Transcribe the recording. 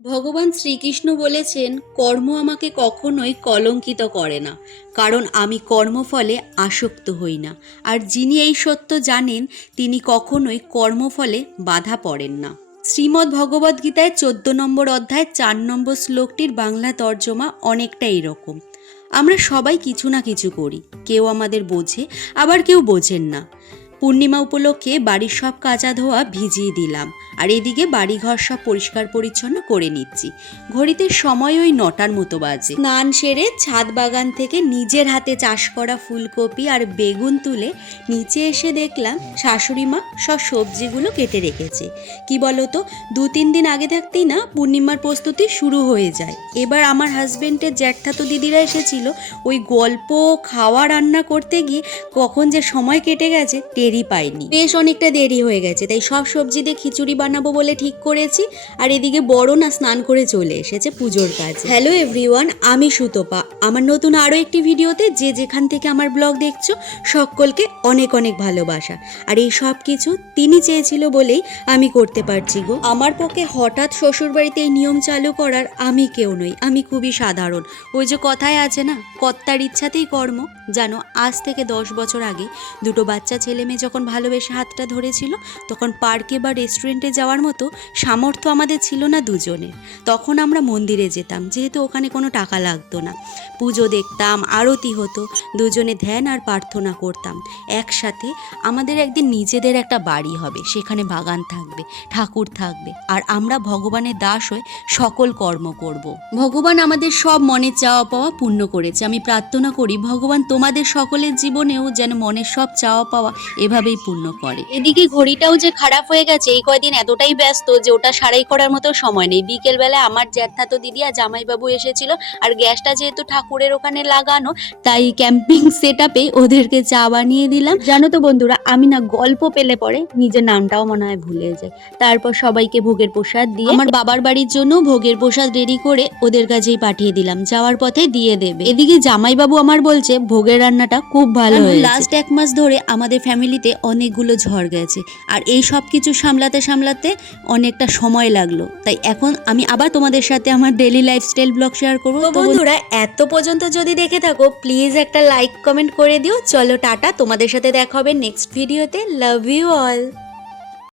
ভগবান শ্রীকৃষ্ণ বলেছেন, কর্ম আমাকে কখনোই কলঙ্কিত করে না, কারণ আমি কর্মফলে আসক্ত হই না। আর যিনি এই সত্য জানেন, তিনি কখনোই কর্মফলে বাধা পড়েন না। শ্রীমদ্ ভগবদ্গীতায় 14 নম্বর অধ্যায় 4 নম্বর শ্লোকটির বাংলা তর্জমা অনেকটা এরকম। আমরা সবাই কিছু না কিছু করি, কেউ আমাদের বোঝে, আবার কেউ বোঝেন না। পূর্ণিমা উপলক্ষে বাড়ির সব কাচা ধোয়া ভিজিয়ে দিলাম, আর এদিকে বাড়িঘর সব পরিষ্কার পরিচ্ছন্ন করে নিচ্ছি। ঘড়িতে সময় ওই 9টার মতো বাজে। স্নান সেরে ছাদ বাগান থেকে নিজের হাতে চাষ করা ফুলকপি আর বেগুন তুলে নিচে এসে দেখলাম শাশুড়ি মা সব সবজিগুলো কেটে রেখেছে। কি বলতো, 2-3 দিন আগে থাকতেই না পূর্ণিমার প্রস্তুতি শুরু হয়ে যায়। এবার আমার হাজবেন্ডের জ্যাঠাতো দিদিরা এসেছিল, ওই গল্প খাওয়া রান্না করতে গিয়ে কখন যে সময় কেটে গেছে টেরই পাইনি। বেশ অনেকটা দেরি হয়ে গেছে, তাই সব সবজি দিয়ে খিচুড়ি বানাবো বলে ঠিক করেছি। আর এদিকে বড় না স্নান করে চলে এসেছে পুজোর কাজে। হ্যালো এভরিওয়ান, আমি সুতপা। আমার নতুন আরও একটি ভিডিওতে যে যেখান থেকে আমার ব্লগ দেখছো সকলকে অনেক অনেক ভালোবাসা। আর এই সব কিছু তিনি চেয়েছিল বলেই আমি করতে পারছি গো। আমার পক্ষে হঠাৎ শ্বশুরবাড়িতে এই নিয়ম চালু করার আমি কেউ নই, আমি খুবই সাধারণ। ওই যে কথায় আছে না, কর্তার ইচ্ছাতেই কর্ম। জানো, আজ থেকে 10 বছর আগে দুটো বাচ্চা ছেলে মেয়ে যখন ভালোবেসে হাতটা ধরেছিল, তখন পার্কে বা রেস্টুরেন্টে যাওয়ার মতো সামর্থ্য আমাদের ছিল না দুজনের। তখন আমরা মন্দিরে যেতাম, যেহেতু ওখানে কোনো টাকা লাগতো না। পুজো দেখতাম, আরতি হতো, দুজনে ধ্যান আর প্রার্থনা করতাম একসাথে। আমাদের একদিন নিজেদের একটা বাড়ি হবে, সেখানে বাগান থাকবে, ঠাকুর থাকবে, আর আমরা ভগবানের দাস হয়ে সকল কর্ম করব। ভগবান আমাদের সব মনের চাওয়া পাওয়া পূর্ণ করেছে। আমি প্রার্থনা করি ভগবান তোমাদের সকলের জীবনেও যেন মনের সব চাওয়া পাওয়া এভাবেই পূর্ণ করে। এদিকে ঘড়িটাও যে খারাপ হয়ে গেছে, এই কয়দিন এতটাই ব্যস্ত যে ওটা সারাই করার মতো সময় নেই। বিকেলবেলায় আমার জ্যাঠাতো দিদি আর জামাইবাবু এসেছিল, আর গ্যাসটা যেহেতু ঠাকুরের ওখানে লাগানো, তাই ক্যাম্পিং সেটআপে ওদেরকে চা বানিয়ে দিলাম। জানো তো বন্ধুরা, আমি না গল্প পেলে পরে নিজের নামটাও মনে হয় ভুলে যাই। তারপর সবাইকে ভোগের প্রসাদ দিয়ে আমার বাবার বাড়ির জন্য ভোগের প্রসাদ রেডি করে ওদের কাছেই পাঠিয়ে দিলাম, যাওয়ার পথে দিয়ে দেবে। এদিকে জামাইবাবু আমার বলছে ভোগের রান্নাটা খুব ভালো হয়েছে। লাস্ট 1 মাস ধরে আমাদের ফ্যামিলিতে অনেকগুলো ঝড় গেছে, আর এই সব কিছু সামলাতে সামলাতে অনেকটা সময় লাগলো। তাই এখন আমি আবার তোমাদের সাথে আমার ডেইলি লাইফস্টাইল ব্লগ শেয়ার করবো। তো বন্ধুরা, এত পর্যন্ত যদি দেখে থাকো প্লিজ একটা লাইক কমেন্ট করে দিও। চলো টাটা, তোমাদের সাথে দেখা হবে নেক্সট ভিডিওতে। Love you all.